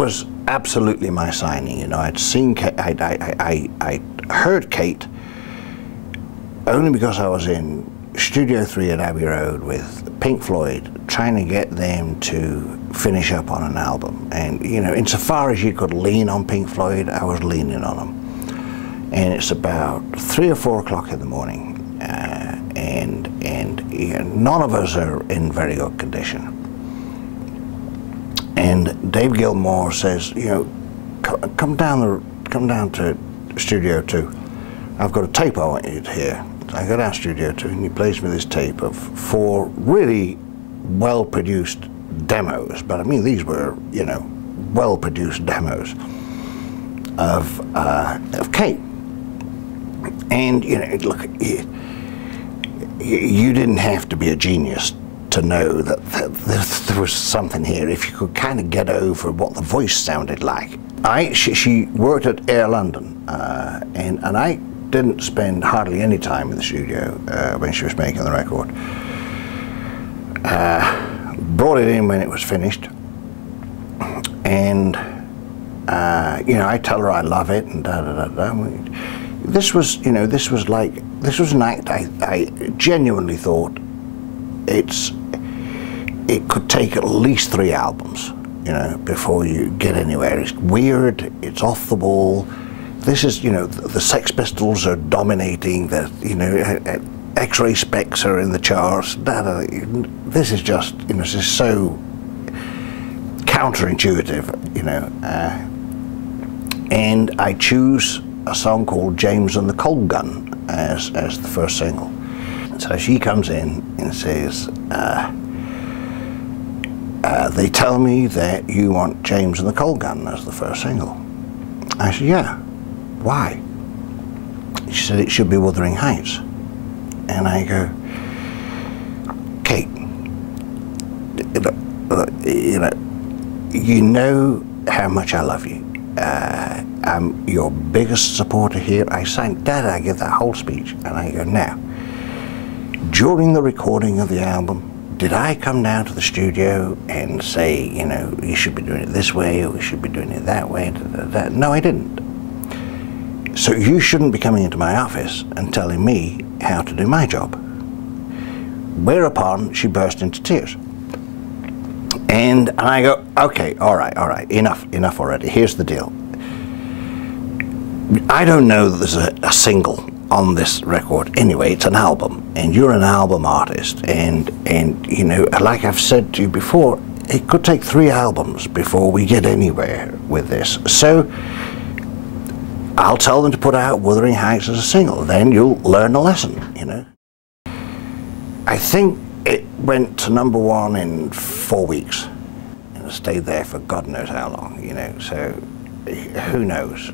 was absolutely my signing. You know, I'd seen Kate, I heard Kate only because I was in Studio 3 at Abbey Road with Pink Floyd, trying to get them to finish up on an album. And, you know, insofar as you could lean on Pink Floyd, I was leaning on them. And it's about 3 or 4 o'clock in the morning, and you know, none of us are in very good condition. And Dave Gilmour says, you know, come down to Studio 2. I've got a tape I want you to hear. I go down to Studio 2 and he plays me this tape of 4 really well-produced demos, but I mean these were, you know, well-produced demos of Kate. And, you know, look, you didn't have to be a genius to know that there was something here if you could kind of get over what the voice sounded like. She worked at Air London, and I didn't spend hardly any time in the studio when she was making the record. Brought it in when it was finished, and you know, I tell her I love it and da da da da. This was, you know, this was an act I genuinely thought it could take at least 3 albums, you know, before you get anywhere. It's weird, it's off the wall. This is, you know, the Sex Pistols are dominating, the, you know, X-Ray Specs are in the charts. This is just, you know, this is so counterintuitive, you know. And I choose a song called James and the Cold Gun as the first single. So she comes in and says, they tell me that you want James and the Cold Gun as the first single. I said, yeah, why? She said, it should be Wuthering Heights. And I go, Kate, you know how much I love you. I'm your biggest supporter here. I signed that, I give that whole speech, and I go, now, during the recording of the album, did I come down to the studio and say, you know, you should be doing it this way, or we should be doing it that way? No, I didn't. So you shouldn't be coming into my office and telling me how to do my job. Whereupon she burst into tears. And I go, okay, all right, enough already. Here's the deal. I don't know that there's a single on this record. Anyway, it's an album, and you're an album artist, and you know, like I've said to you before, it could take 3 albums before we get anywhere with this. So I'll tell them to put out Wuthering Heights as a single, then you'll learn a lesson, you know. I think it went to #1 in 4 weeks, and it stayed there for God knows how long, you know, so who knows.